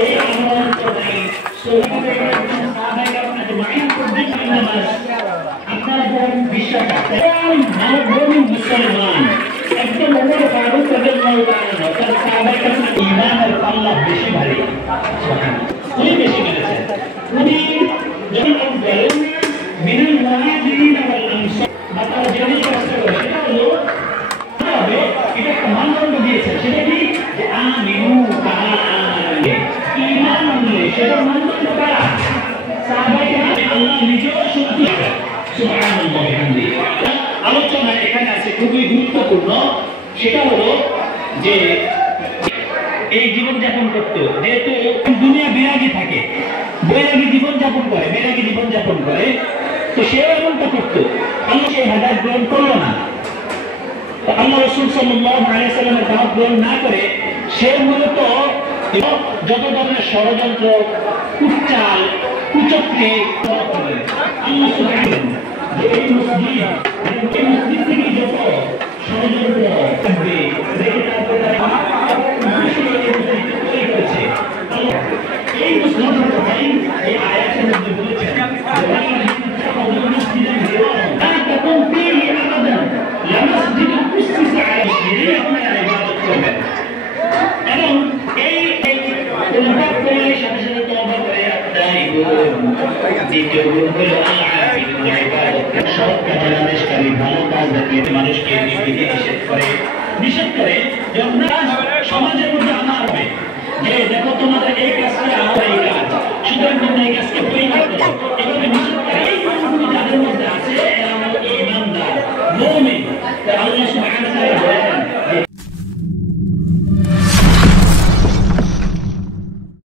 এই আমল তো নাই সহিহ সাহাবায়ে আজমাইন পর্যন্ত নামাজ আপনারা যখন বিশ্বাস করেন ভারতভূমি মুসলমান একদম ওমর ফারুক রাদিয়াল্লাহু তাআলা তার সাহাবায়ে ঈমানের পাল্লা বেশি ভারী উনি বেশি মেনেছেন উনি যখন বলেন মিনাল মুহাজিরিন ওয়াল আনসার আপনারা জেনে কষ্ট করে সেটা হলো এটা একটা মানদণ্ড দিয়েছে সেটা কি যে আমিনু কামা আমানু ঈমান আনলে সেটা মানদণ্ড করা সাহাবায়ে আল্লাহ নিজেও সত্যি সুবহানাল্লাহ বিহামদি আলোচনা এখানে আছে খুবই গুরুত্বপূর্ণ সেটা হলো যে এই জীবন যাপন করতে যেহেতু দুনিয়া বিরাগী থাকে বিরাগী জীবন যাপন করে তো সে এমনটা করতো আল্লাহ সেই হাদায়াত গ্রহণ করলো না আল্লাহ রাসূল সাল্লাল্লাহু আলাইহি সাল্লামের দাওয়াত গ্রহণ না করে সে মূলত যত ধরনের ষড়যন্ত্র কুচাল কুচক্রি আল্লাহ সুবহানাহু যে এই মসজিদ থেকে যত ষড়যন্ত্র থাকবে এই মুসলমানদের ভাই এই আয়াতের মধ্যে বলেছেন মানুষকে নিষেধ করে সমাজের মধ্যে আনা হবে যে